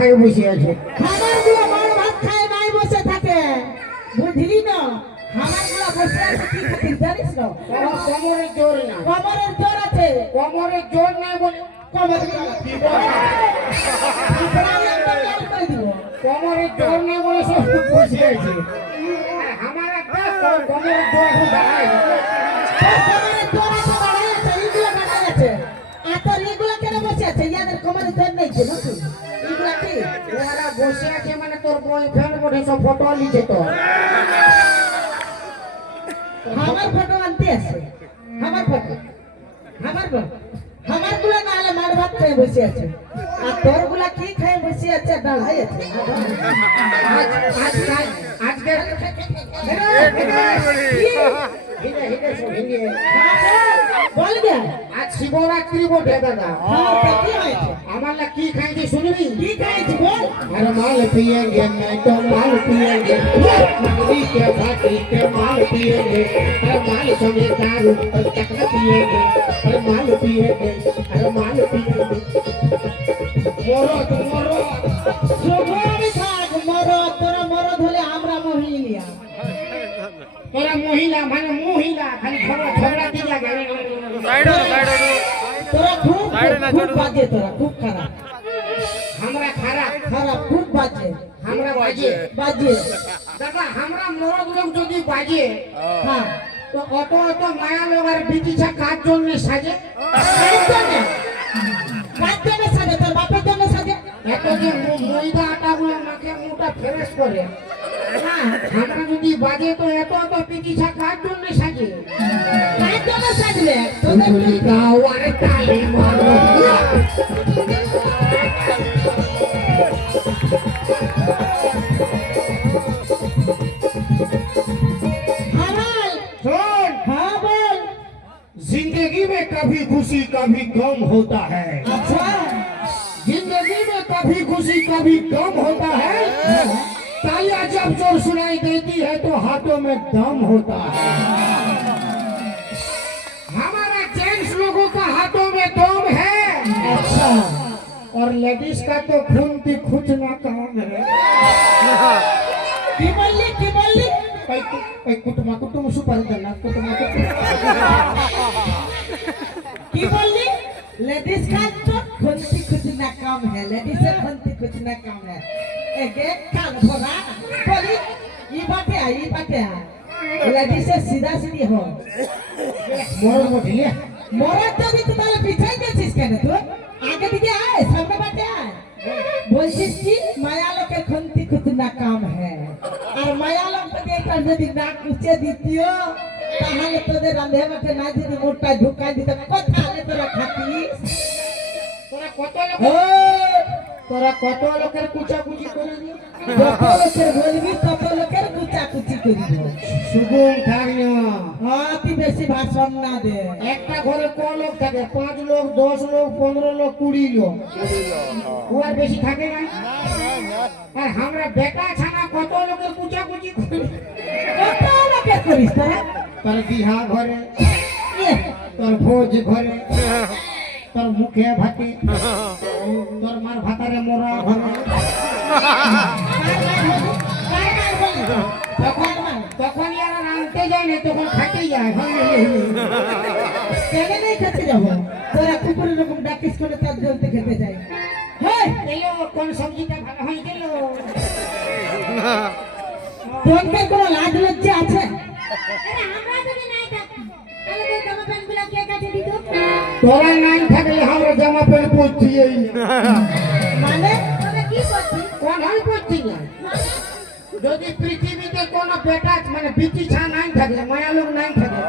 খাই বসে আছে। খাবারগুলো মার ভাত খায় নাই বসে থাকে, বুঝলি না? খাবারগুলো বসে আছে কি খাতির জানিস না? কোমরের জোর না, কমরের জোর আছে। কোমরের জোর নাই বলে কমরের জোর আছে। প্রায় একটা গাল করে দিব। কোমরের জোর নেই বলে সব বসে আছে। আমার একটা কোমরের জোর এখন দাঁড়ায়। কমরের জোর আছে, দাঁড়ায় আছে, এইগুলো দাঁড়ায় আছে। আর তোর এগুলো কেন বসে আছে? ইয়াদের কমরের জোর নেই কেন? এগুলা কি? ওরা বসে আছে মানে তোর বয়ফ্রেন্ড বটে, সব ফটো লিখে তো। আমার ফটো আনতে আছে, আমার ফটো, আমার গুলা না হলে মার ভাত খেয়ে বসে আছে, আর তোর গুলা কি খেয়ে বসে আছে? দাঁড়াই আছে। আজকে বল গে, আজ শিবরাত্রি বটে দাদা। কি হয়েছে? আমার লা কি খাইছি শুনবি? কি খাইছি বল? अरे माल पिएंगे नहीं तो माल पिएंगे, नगरी के भाटी के माल पिएंगे, अरे माल संगे दारू और चकना पिएंगे, अरे माल पिएंगे, अरे माल पिएंगे। मोरो तो मोरो সুগন্ধি থাক মরদ, তোরা মরদ হলে আমরা মহিলা। তোরা মহিলা মানে মহিলা খালি ঝগড়া দি লাগে। তোরা খুব বাজে, তোরা খুব খারাপ, আমরা খারাপ, খারাপ খুব বাজে, আমরা বাজে। বাজে। দাদা আমরা মরদ লোক যদি বাজে হ্যাঁ, তো অত অত মায়া লোক আর বিটিছা কার জন্য সাজে? কার জন্য সাজে? তোর বাপের জন্য সাজে। এত যে ময়দা আটা গুলো মাখে মুটা ফ্রেশ করে, হ্যাঁ, আমরা যদি বাজে তো এত এত পিটিছা কার জন্য সাজে? কার জন্য সাজবে? তোদের তুলি দাও আর তালি মারো। হারাল। सुन, হ্যাঁ বল। जिंदगी में कभी खुशी कभी गम होता है, আচ্ছা, जिंदगी में कभी खुशी कभी गम होता है, तालियां जब जोर सुनाई देती है तो हाथों में दम होता है। हमारा जेंट्स लोगों का हाथों में दम है আচ্ছা। और लेडीज का तो खून की कुछ ना काम है। কি বললি? কি বললি? कुटुमा कुटुम सुपर देना कुटुमा कुटुम। কি বললি? लेडीज का तो खुंती कुछ ना काम है, लेडीज से खुंती कुछ ना काम है। एक कान भरा बोली ये बातें आई, ये बातें आई। लेडीज से सीधा सीधी हो। मोर मोटिले মরার যদি তো তাহলে পিছাই গেছিস কেন? তুই আগে দিকে আয়, সামনে বাটে আয়। বলছিস কি মায়া লোকের খুন্তি খুঁতনা কাম হ্যাঁ, আর মায়া লোক থেকে একটা যদি নাক উঁচে দিতিও তাহলে তোদের রান্ধে বাটে না যদি মোটটা ঢুকাই দিত, কোথালে তোরা খাতিস? তোরা কত লোকের কুচাকুচি করে দিও। যত লোকের বলবি তত লোকের কুচাকুচি করবি। সুগুম থাকলে অতি বেশি ভাষণ না দে। একটা ঘরে ক লোক থাকে? 5 লোক 10 লোক 15 লোক 20 লোক, ও আর বেশি থাকে না। আর আমরা বেটা ছানা কত লোকের কুচাকুচি করি। কত লোকের করিস তোরা? তোর বিহা ঘরে, ইয়ে, তোর ভোজ ঘরে, তোর মুখে ভাতে, তোর মার ভাতারে মোরা ঘরে। তখন তখন আর আনতে যায় না, তখন খাইতে যায়। কেন নেই খেতে যাবো? তোরা কুকুরের রকম ডাকিস করে তার জলতে খেতে যাই। হ্যাঁ, এলো কোন সবজিটা ভালো হয়ে গেল। তোদের কোনো লাজ লজ্জা আছে? তোরা নাই থাকলে আমরা জামা প্যান্ট পরছি এই মানে কোন হয় পরছি না। যদি পৃথিবীতে কোনো বেটা মানে বিটি ছা নাই থাকে, মায়া লোক নাই থাকে,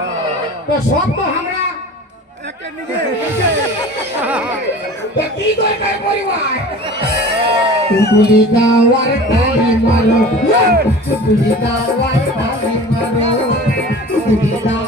তো সব তো আমরা তো কি দরকার পরিবার? তুলি দাওয়ার তালি মারো, তুলি দাওয়ার তালি মারো, তুলি দাও